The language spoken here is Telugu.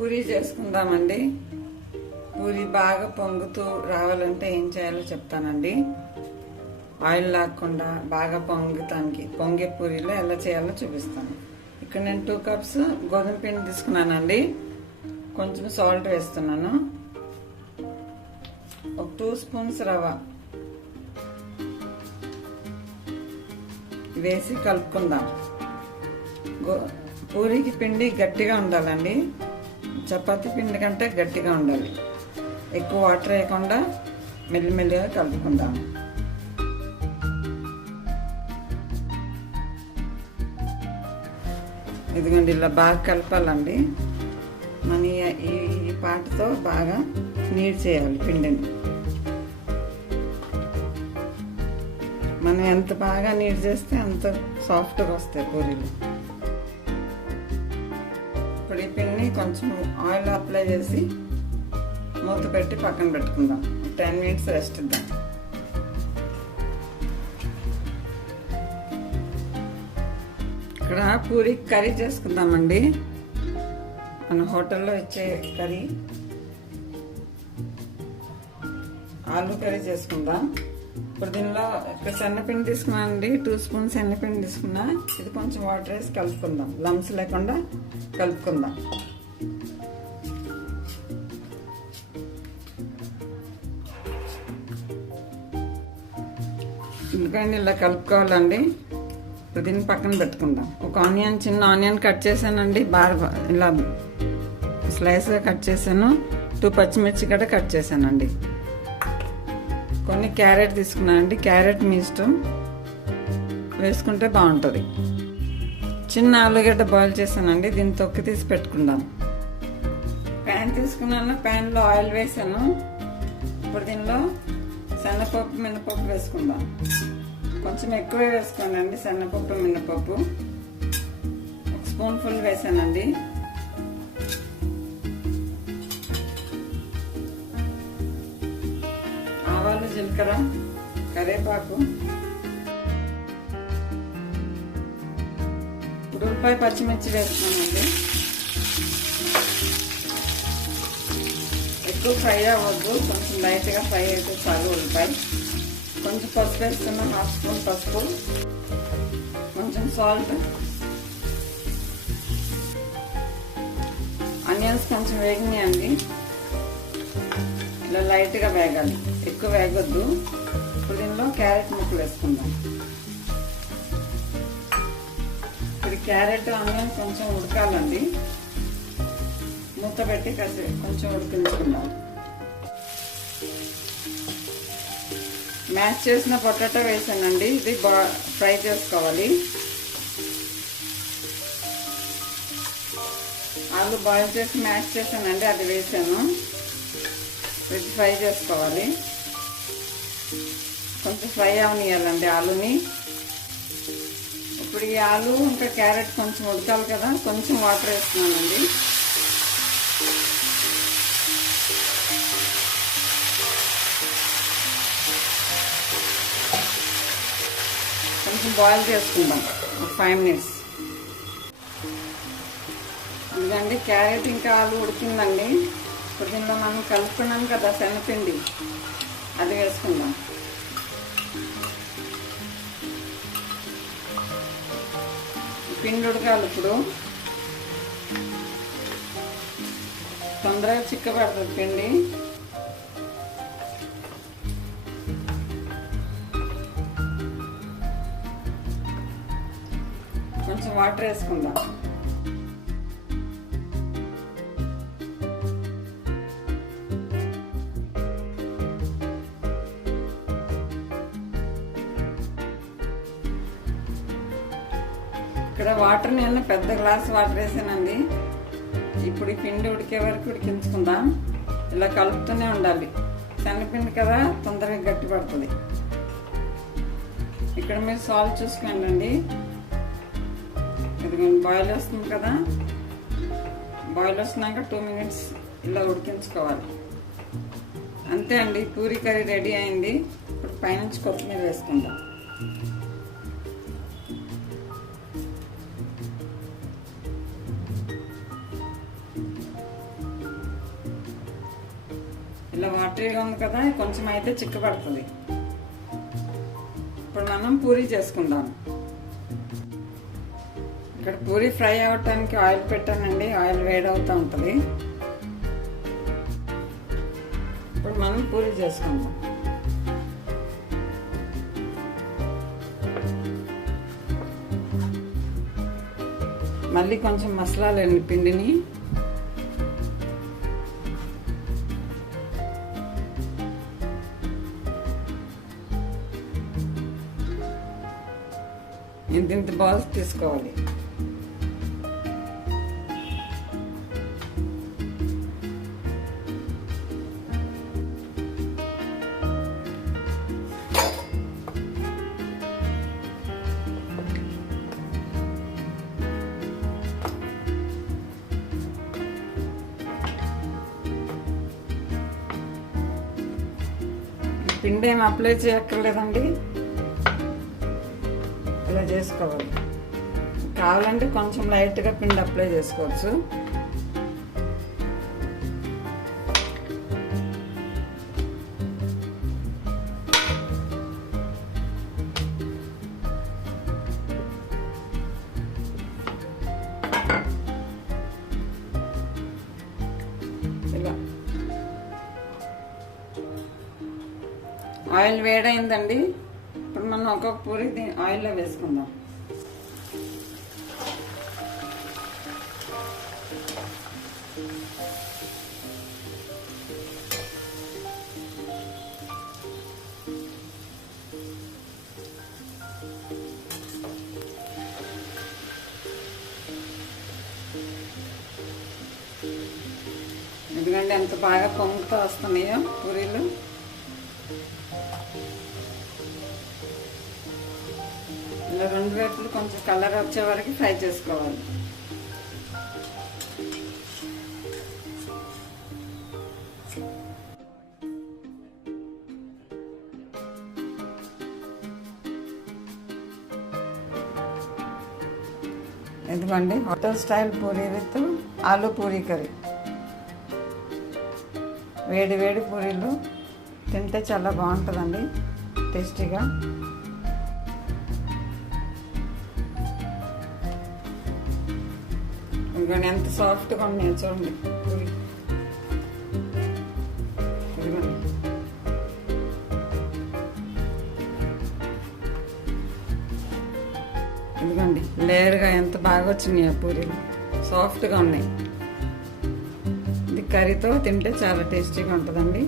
పూరీ చేసుకుందామండి. పూరీ బాగా పొంగుతూ రావాలంటే ఏం చేయాలో చెప్తానండి. ఆయిల్ లాక్కుండా బాగా పొంగే పూరీలో ఎలా చేయాలో చూపిస్తాను. ఇక్కడ నేను 2 కప్స్ గోధుమ పిండి తీసుకున్నానండి. కొంచెం సాల్ట్ వేస్తున్నాను. ఒక 2 స్పూన్స్ రవ్వ వేసి కలుపుకుందాం. పూరీకి పిండి గట్టిగా ఉండాలండి. చపాతీ పిండి కంటే గట్టిగా ఉండాలి. ఎక్కువ వాటర్ వేయకుండా మెల్లిమెల్లిగా కలుపుకుందాం. ఇదిగోండి, ఇలా బాగా కలపాలండి. మన ఈ పాటతో బాగా నీడ్ చేయాలి పిండిని. మనం ఎంత బాగా నీడ్ చేస్తే అంత సాఫ్ట్గా వస్తాయి పూరీలు. ఇప్పుడు ఈ పిండిని కొంచెం ఆయిల్ అప్లై చేసి మూత పెట్టి పక్కన పెట్టుకుందాం. 10 మినిట్స్ రెస్ట్ ఇద్దాం. ఇక్కడ పూరి కర్రీ చేసుకుందామండి. మన హోటల్లో ఇచ్చే కర్రీ, ఆలు కర్రీ చేసుకుందాం. ఇప్పుడు దీనిలో ఇక్కడ శనగపిండి తీసుకున్నానండి. 2 స్పూన్స్ శనగపిండి తీసుకున్నా. ఇది కొంచెం వాటర్ వేసి కలుపుకుందాం. లంప్స్ లేకుండా కలుపుకుందాం. ఎందుకంటే ఇలా కలుపుకోవాలండి. ఇప్పుడు దీన్ని పక్కన పెట్టుకుందాం. ఒక చిన్న ఆనియన్ కట్ చేశానండి. బాగా ఇలా స్లైస్గా కట్ చేశాను. 2 పచ్చిమిర్చి కూడా కట్ చేశానండి. కొన్ని క్యారెట్ తీసుకున్నానండి. క్యారెట్ మీ ఇష్టం, వేసుకుంటే బాగుంటుంది. చిన్న ఆలుగడ్డ బాయిల్ చేశానండి. దీన్ని తొక్కి తీసి పెట్టుకుందాం. ప్యాన్ తీసుకున్నాను. ప్యాన్లో ఆయిల్ వేసాను. ఇప్పుడు దీనిలో శనగపప్పు, మినపప్పు వేసుకుందాం. కొంచెం ఎక్కువే వేసుకోండి. శనగపప్పు, మినపప్పు 1 స్పూన్ ఫుల్ వేసానండి. ఆవాలు, జీలకర్ర, కరివేపాకు, ఉల్లిపాయ, పచ్చిమిర్చి వేసుకున్నానండి. ఎక్కువ ఫ్రై అవ్వద్దు, కొంచెం లైట్గా ఫ్రై అయితే చాలు. ఉల్లిపాయ, కొంచెం పసుపు వేస్తున్నా. 1/2 స్పూన్ పసుపు, కొంచెం సాల్ట్. ఆనియన్స్ కొంచెం వేగినాయండి. ఇలా లైట్గా వేగాలి, ఎక్కువ వేగొద్దు. ఇప్పుడు దీనిలో క్యారెట్ ముక్కలు వేసుకుందాం. ఇప్పుడు క్యారెట్, ఆనియన్ కొంచెం ఉడకాలండి. మూత పెట్టి కొంచెం ఉడికించుకుందాం. మ్యాష్ చేసిన పొటాటో వేసానండి. ఇది ఫ్రై చేసుకోవాలి. ఆలు బాయిల్ చేసి మ్యాష్ చేశానండి, అది వేసాను. ఇది ఫ్రై చేసుకోవాలి. కొంచెం ఫ్రై అవనియాలండి ఆలుని. ఇప్పుడు ఈ ఆలు ఇంకా క్యారెట్ కొంచెం ఉడకాలి కదా, కొంచెం వాటర్ వేస్తున్నానండి. కొంచెం బాయిల్ చేసుకుందాం ఒక 5 మినిట్స్. ఇదిగండి, క్యారెట్ ఇంకా ఆలు ఉడికిందండి. ఇప్పుడు దీనిలో మనం కలుపుకున్నాం కదా శనగపిండి, అది వేసుకుందాం. పిండి ఉడకాలి. ఇప్పుడు తొందరగా చిక్కబడుతుంది పిండి. కొంచెం వాటర్ వేసుకుందాం. ఇక్కడ వాటర్ నేను పెద్ద గ్లాస్ వాటర్ వేసానండి. ఇప్పుడు ఈ పిండి ఉడికే వరకు ఉడికించుకుందాం. ఇలా కలుపుతూనే ఉండాలి. శనగపిండి కదా, తొందరగా గట్టి పడుతుంది. ఇక్కడ మీరు సాల్ట్ చూసుకోండి. ఇది బాయిల్ వస్తుంది కదా, బాయిల్ వస్తున్నాక 2 మినిట్స్ ఇలా ఉడికించుకోవాలి. అంతే అండి, పూరీ కర్రీ రెడీ అయింది. ఇప్పుడు పైనుంచి కొత్తిమీర వేసుకుందాం. ఇలా వాటరీగా ఉంది కదా, కొంచెం అయితే చిక్కబడుతుంది. ఇప్పుడు మనం పూరీ చేసుకుందాం. ఇక్కడ పూరీ ఫ్రై అవ్వటానికి ఆయిల్ పెట్టానండి. ఆయిల్ వేడవుతూ ఉంటుంది. ఇప్పుడు మనం పూరీ చేసుకుందాం. మళ్ళీ కొంచెం మసాలాలండి పిండిని. ఇంత బాల్స్ తీసుకోవాలి. పిండి ఏమి అప్లై చేయక్కర్లేదండి. ఇలా చేసుకోవాలి. కావాలంటే కొంచెం లైట్గా పిండి అప్లై చేసుకోవచ్చు. ఇలా ఆయిల్ వేడైందండి. ఇప్పుడు మనం ఒక్కొక్క పూరి ఆయిల్లో వేసుకుందాం. ఎందుకంటే ఎంత బాగా పొంగుతూ వస్తున్నాయో పూరీలు. ఇలా రెండు వైపులు కొంచెం కలర్ వచ్చే వరకు ఫ్రై చేసుకోవాలి. ఇదిగోండి hotel style Puri with aloo Puri curry. వేడి వేడి పూరీలు తింటే చాలా బాగుంటుందండి, టేస్టీగా. ఇదిగోండి ఎంత సాఫ్ట్గా ఉన్నాయో చూడండి పూరీ. ఇదిగోండి ఇదిగోండి లేయర్గా ఎంత బాగా వచ్చినాయి పూరీలు, సాఫ్ట్గా ఉన్నాయి. ఇది కర్రీతో తింటే చాలా టేస్టీగా ఉంటుందండి.